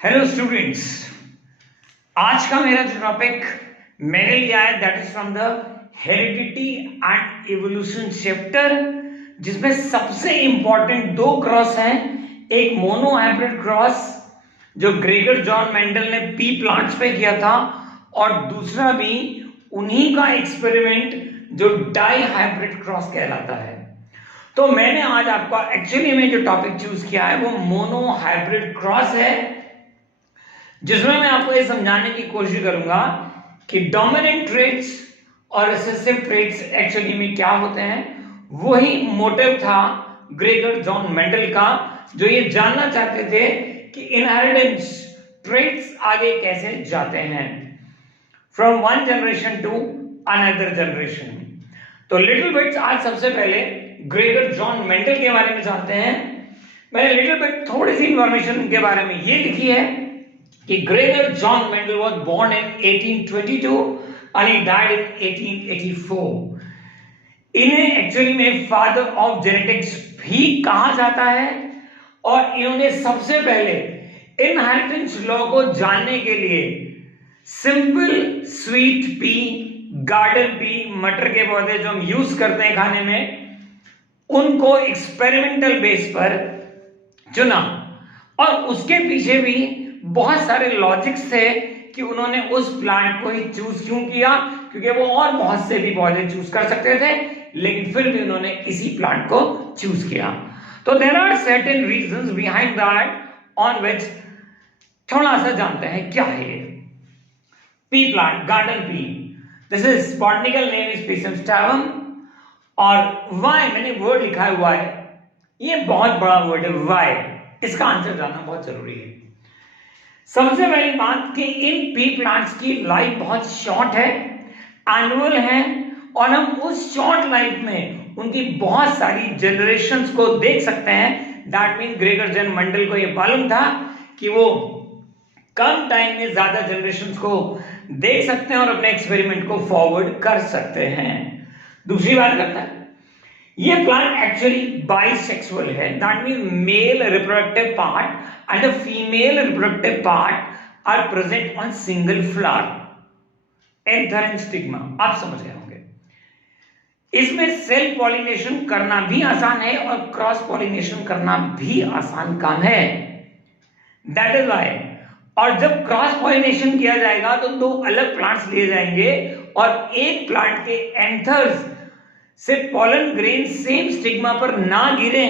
Hello students, आज का मेरा जो टॉपिक मैंने लिया है that is from the heredity and evolution chapter, जिसमें सबसे इंपॉर्टेंट दो क्रॉस हैं। एक मोनो हाइब्रिड क्रॉस जो ग्रेगर जॉन मेंडल ने पी प्लांट्स पे किया था, और दूसरा भी उन्हीं का एक्सपेरिमेंट जो डाई हाइब्रिड क्रॉस कहलाता है। तो मैंने आज आपका एक्चुअली में जो टॉपिक चूज किया है वो मोनो हाइब्रिड क्रॉस है, जिसमें मैं आपको ये समझाने की कोशिश करूंगा कि डोमिनेंट ट्रेट्स और रिसेसिव ट्रेट्स एक्चुअली में क्या होते हैं। वही मोटिव था ग्रेगर जॉन मेंडल का, जो ये जानना चाहते थे कि इनहेरिटेंस ट्रेट्स आगे कैसे जाते हैं from one generation to another generation. तो लिटिल बिट्स आज सबसे पहले ग्रेगर जॉन मेंडल के बारे में जानते हैं। मैंने लिटिल बिट थोड़ी सी इंफॉर्मेशन के बारे में ये लिखी है कि Gregor John Mendel was born in 1822 and he died in 1884। इन्हें एक्चुअली में फादर ऑफ जेनेटिक्स भी कहा जाता है, और इन्होंने सबसे पहले इनहेरिटेंस लॉ को जानने के लिए simple sweet pea, garden pea, मटर के पौधे जो हम यूज करते हैं खाने में, उनको एक्सपेरिमेंटल बेस पर चुना। और उसके पीछे भी बहुत सारे लॉजिक्स थे कि उन्होंने उस प्लांट को ही चूज क्यों किया, क्योंकि वो और बहुत से भी पौधे चूज कर सकते थे, लेकिन फिर भी उन्होंने इसी प्लांट को चूज किया। तो there are certain reasons behind that on which थोड़ा सा जानते हैं क्या है ये pea plant, garden pea. This is botanical name is Pisum sativum, और वाई मैंने वर्ड लिखा है वाई, ये बहुत बड़ा वर्ड है वाई, इसका आंसर जानना बहुत जरूरी है। सबसे पहली बात कि इन पी प्लांट्स की लाइफ बहुत शॉर्ट है, एनुअल है, और हम उस शॉर्ट लाइफ में उनकी बहुत सारी जनरेशंस को देख सकते हैं। That mean Gregor John Mendel को यह मालूम था कि वो कम टाइम में ज्यादा जनरेशंस को देख सकते हैं और अपने एक्सपेरिमेंट को फॉरवर्ड कर सकते हैं। दूसरी बात करता है, ये प्लांट एक्चुअली बाइसेक्सुअल है। That mean male reproductive part and the female reproductive part are present on single flower, anther and stigma। आप समझ गए होंगे। इसमें सेल्फ पॉलिनेशन करना भी आसान है और क्रॉस पॉलिनेशन करना भी आसान काम है। दैट इज वाई, और जब क्रॉस पॉलिनेशन किया जाएगा तो दो अलग प्लांट्स लिए जाएंगे, और एक प्लांट के एंथर्स से पॉलन ग्रेन सेम स्टिग्मा पर ना गिरे,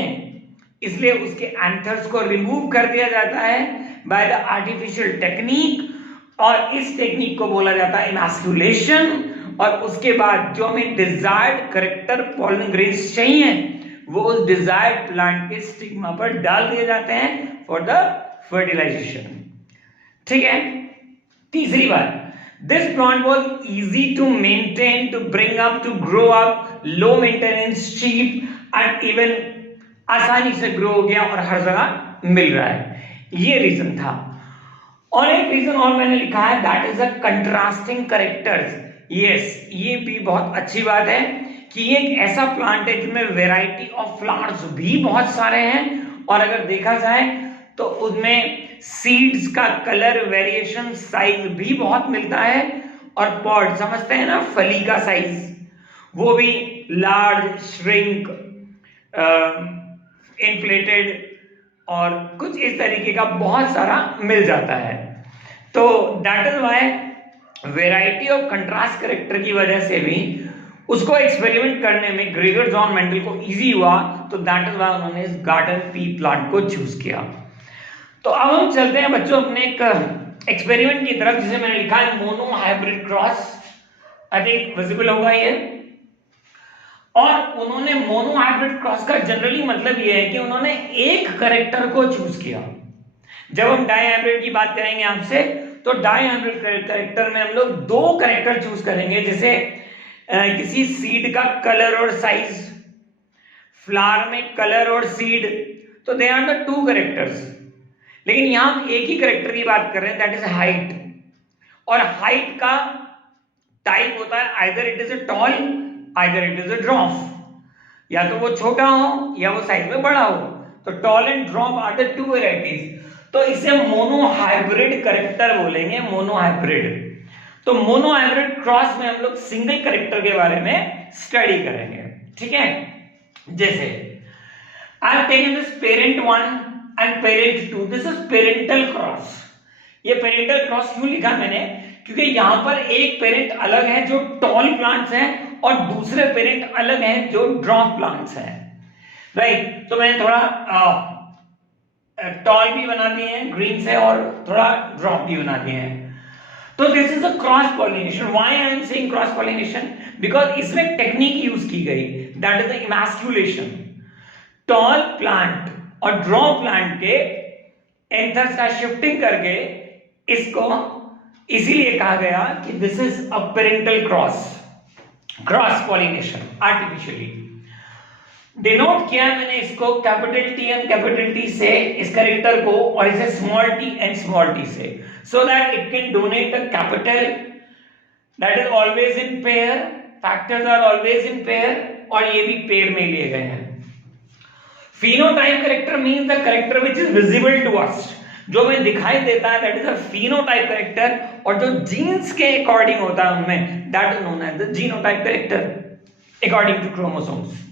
इसलिए उसके एंथर्स को रिमूव कर दिया जाता है बाय द आर्टिफिशियल टेक्निक, और इस टेक्निक को बोला जाता है इमास्कुलेशन। और उसके बाद जो हमें डिजायर्ड करेक्टर पॉलन ग्रेन्स चाहिए वो उस डिजायर्ड प्लांट के स्टिग्मा पर डाल दिए जाते हैं फॉर द फर्टिलाइजेशन। ठीक है। तीसरी बात, this plant was easy to maintain, to bring up, to grow up, low maintenance, cheap and even आसानी से ग्रो हो गया और हर जगह मिल रहा है। ये रीजन था। और एक रीजन और मैंने लिखा है, that is a contrasting characters. Yes, ये भी बहुत अच्छी बात है कि ये एक ऐसा प्लांट है जिसमें वैरायटी ऑफ फ्लावर्स भी बहुत सारे हैं, और अगर देखा जाए तो उसमें सीड्स का कलर वेरिएशन, साइज भी बहुत मिलता है, और पॉड समझते हैं ना, फली का साइज, वो भी लार्ज, श्रिंक, इन्फ्लेटेड और कुछ इस तरीके का बहुत सारा मिल जाता है। तो that is why variety of contrast character की वजह से भी उसको एक्सपेरिमेंट करने में ग्रेगर जॉन मेंडल को इजी हुआ। तो दैट इज व्हाई उन्होंने इस गार्डन पी प्लांट को चूज किया। तो अब हम चलते हैं बच्चों अपने एक एक्सपेरिमेंट की तरफ, जिसे मैंने लिखा है mono hybrid cross. I think visible होगा ये। और उन्होंने मोनो हाइब्रिड क्रॉस का जनरली मतलब यह है कि उन्होंने एक कैरेक्टर को चूज किया। जब हम डाई हाइब्रिड की बात करेंगे आपसे, तो डाई हाइब्रिड कैरेक्टर में हम लोग दो कैरेक्टर चूज करेंगे, जैसे किसी सीड का कलर और साइज, फ्लावर में कलर और सीड, तो they are the two characters. लेकिन यहां हम एक ही कैरेक्टर की बात कर रहे हैं, दैट इज हाइट। और हाइट का टाइप होता है either it is a tall, either it is a dwarf, या तो वो छोटा हो या वो साइज में बड़ा हो। तो tall and dwarf are the two varieties. तो इसे मोनोहाइब्रिड कैरेक्टर बोलेंगे, मोनोहाइब्रिड। तो मोनोहाइब्रिड क्रॉस में हम लोग सिंगल कैरेक्टर के बारे में स्टडी करेंगे, ठीक है। जैसे I have taken this parent 1 and parent 2, this is parental cross. ये पेरेंटल क्रॉस क्यों लिखा मैंने, क्योंकि यहां पर एक पेरेंट अलग है जो टॉल प्लांट्स हैं और दूसरे पेरेंट अलग हैं जो ड्रॉप प्लांट्स हैं, राइट। तो मैंने थोड़ा टॉल भी बना दिए हैं ग्रीन से और थोड़ा ड्रॉप भी बना दिए हैं। तो this is a cross pollination. Why I am saying cross pollination, because इसमें टेक्निक यूज की गई, that is the emasculation. Tall plant और ड्रॉप प्लांट के एंथर्स का शिफ्टिंग करके इसको इसीलिए कहा गया कि this is a parental cross, cross pollination artificially. Denote किया मैंने इसको capital T and capital T से इस कैरेक्टर को, और इसे small T and small T से, so that it can donate a capital that is always in pair, factors are always in pair, और ये भी पेयर में लिए गए हैं। phenotype character means the character which is visible to us, जो हमें दिखाई देता है, that is a phenotype character, और जो genes के according होता है उनमें, that is known as the genotype character according to chromosomes।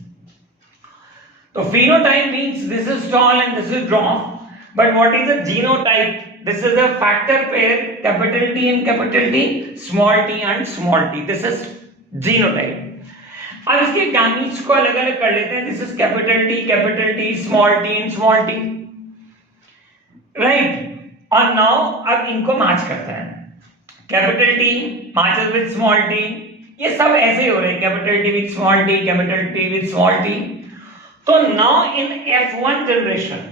तो phenotype means this is tall and this is dwarf, but what is a genotype? This is a factor pair, capital T and capital T, small t and small t. This is genotype. अब इसके gametes को अलग अलग कर लेते हैं। This is capital T, small t and small t, right? और now अब इनको मैच करते हैं। Capital T matches with small t, ये सब ऐसे ही हो रहे हैं, capital T with small t, capital T with small t। तो now in F1 generation,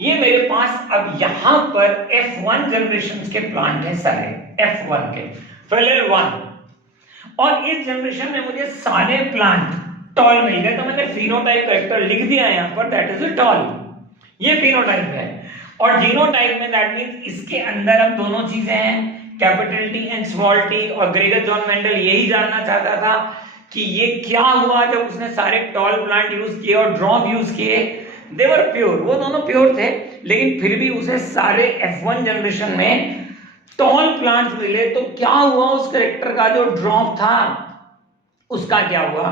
ये मेरे पास अब यहां पर F1 जनरेशन के प्लांट हैं सारे, F1 के फेलर 1, और इस जनरेशन में मुझे सारे प्लांट टॉल मिल गए। तो मैंने फिनोटाइप कैरेक्टर लिख दिया यहां पर, दैट इज अ टॉल, ये फिनोटाइप है। और जीनोटाइप में दैट मींस इसके अंदर अब दोनों चीजें हैं, capital T and small T. और ग्रेगर जॉन मेंडल यही जानना चाहता था कि ये क्या हुआ जब उसने सारे टॉल प्लांट यूज किए और ड्रॉप यूज किए। दे वर प्योर, वो दोनों प्योर थे, लेकिन फिर भी उसे सारे F1 जनरेशन में टॉल प्लांट्स मिले। तो क्या हुआ उस कैरेक्टर का जो ड्रॉप था उसका क्या हुआ?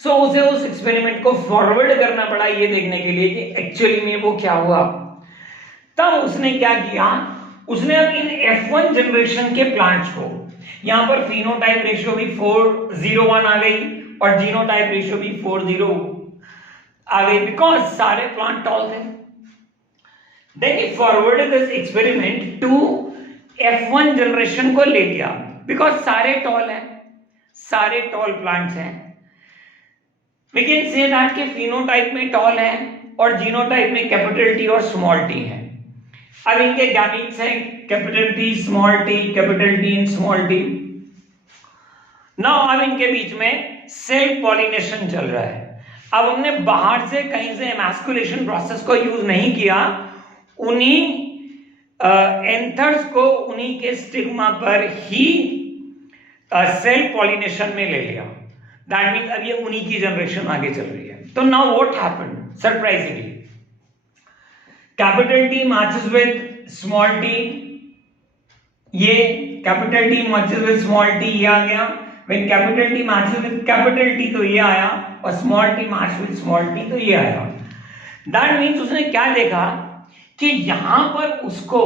सो उसे उस एक्सपेरिमेंट को फॉरवर्ड करना पड़ा ये देखने के लिए कि एक्चुअली में वो क्या हुआ। तब उसने क्या किया, उसने अब इन F1 जनरेशन के प्लांट्स को, यहां पर फिनोटाइप रेशियो भी 4:1 आ गई और जीनोटाइप रेशियो भी 4:0 आ गई, बिकॉज सारे प्लांट टॉल थे। Then he forwarded this experiment to F1 generation को ले लिया, बिकॉज सारे टॉल हैं, सारे टॉल प्लांट्स हैं। वी कैन से दैट के फिनोटाइप में टॉल है और जीनोटाइप में कैपिटल टी और स्मॉल टी है। अब इनके गैमीट्स हैं capital T, small T, capital T and small T. Now अब इनके बीच में सेल्फ पॉलिनेशन चल रहा है। अब हमने बाहर से कहीं से एमास्कुलेशन प्रोसेस को यूज नहीं किया, उन्हीं एंथर्स को उन्हीं के स्टिग्मा पर ही सेल्फ पॉलिनेशन में ले लिया। दैट मींस अब ये उन्हीं की जनरेशन आगे चल रही है। तो now what happened surprisingly, capital T matches with small T, ये capital T matches with small T, ये आ गया। When capital T matches with capital T तो ये आया, और small T match with small T तो ये आया। दैट मींस उसने क्या देखा कि यहां पर उसको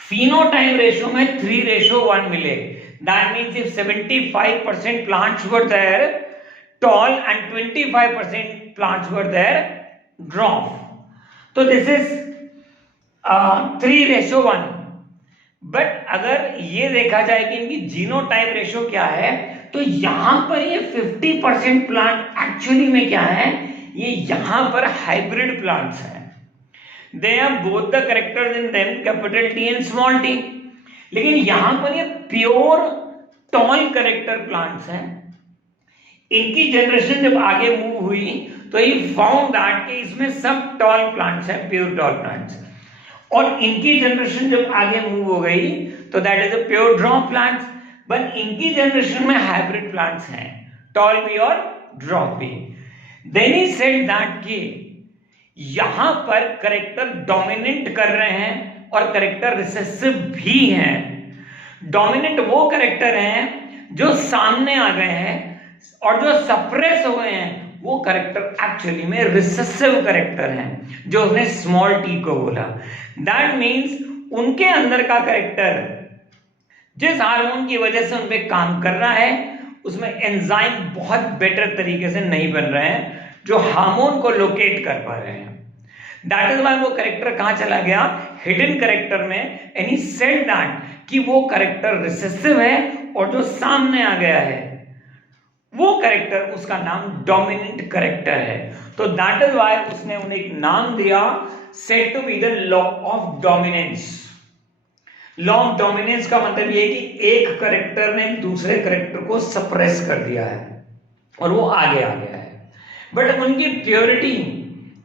फिनोटाइप रेशियो में 3:1 मिले। That means if 75% plants were there tall and 25% plants were there dwarf, तो दिस इज 3:1। बट अगर ये देखा जाए कि इनकी जीनोटाइप रेशियो क्या है, तो यहां पर ये 50% प्लांट एक्चुअली में क्या है, ये यहां पर हाइब्रिड प्लांट्स हैं। They have both the characters in them, capital T and small T, लेकिन यहां पर ये प्योर टॉल कैरेक्टर प्लांट्स हैं। इनकी जनरेशन जब आगे मूव हुई तो ये फाउंड दैट कि इसमें सब टॉल प्लांट्स हैं, प्योर टॉल प्लांट्स। और इनकी जनरेशन जब आगे मूव हो गई तो that is a pure drop plants, but इनकी जनरेशन में हाइब्रिड प्लांट्स हैं, टॉल भी और ड्रॉप भी। देन ही सेड दैट कि यहां पर करेक्टर डोमिनेट कर रहे हैं और करेक्टर रिसेसिव भी हैं। डोमिनेंट वो करेक्टर हैं जो सामने आ गए हैं और जो सप्रेस हुए हैं वो करेक्टर एक्चुअली में रिसेसिव करेक्टर हैं, जो उसने स्मॉल टी को बोला। दैट मीन्स उनके अंदर का करेक्टर जिस हार्मोन की वजह से उन पे काम कर रहा है उसमें एंजाइम बहुत बेटर तरीके से नहीं बन रहे हैं जो हार्मोन को लोकेट कर पा रहे हैं। दैट इज व्हाई वो करेक्टर कहां चला गया, हिडन करेक्टर में। एंड ही सेड दैट कि वो करेक्टर रिसेसिव है और जो सामने आ गया है वो करेक्टर, उसका नाम डोमिनेंट करेक्टर है। तो दैट इज व्हाई उसने उन्हें एक नाम दिया, said to be the law of dominance. Law of dominance का मतलब ये है कि एक करेक्टर ने दूसरे करेक्टर को सप्रेस कर दिया है और वो आगे आ गया है, बट उनकी प्योरिटी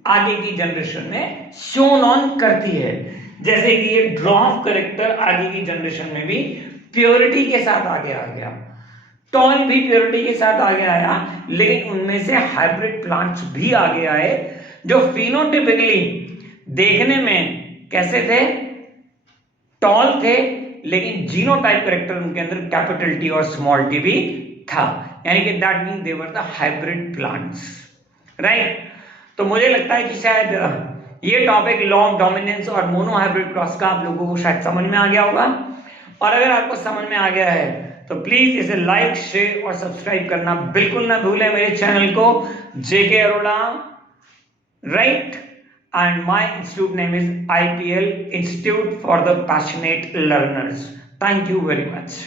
आगे की जनरेशन में शोन ऑन करती है। जैसे कि ये ड्रॉप करेक्टर आगे की जनरेशन में भी प्योरिटी के साथ आगे आ गया, टॉल भी प्योरिटी के साथ आगे आया, लेकिन उनमें से हाइब्रिड प्लांट्स भी आगे आए जो फिनोटाइपिकली देखने में कैसे थे, टॉल थे, लेकिन जीनोटाइप करेक्टर उनके अंदर कैपिटल टी और स्मॉल टी भी था, यानी कि that mean they were the hybrid plants, right. तो मुझे लगता है कि शायद ये टॉपिक लॉ ऑफ डोमिनेंस और मोनो हाइब्रिड क्रॉस का आप लोगों को शायद समझ में आ गया होगा। और अगर आपको समझ में आ गया है तो प्लीज इसे लाइक, शेयर और सब्सक्राइब करना बिल्कुल ना भूलें मेरे चैनल को, JK Arora, right. And my institute name is IPL, Institute for the Passionate Learners. Thank you very much.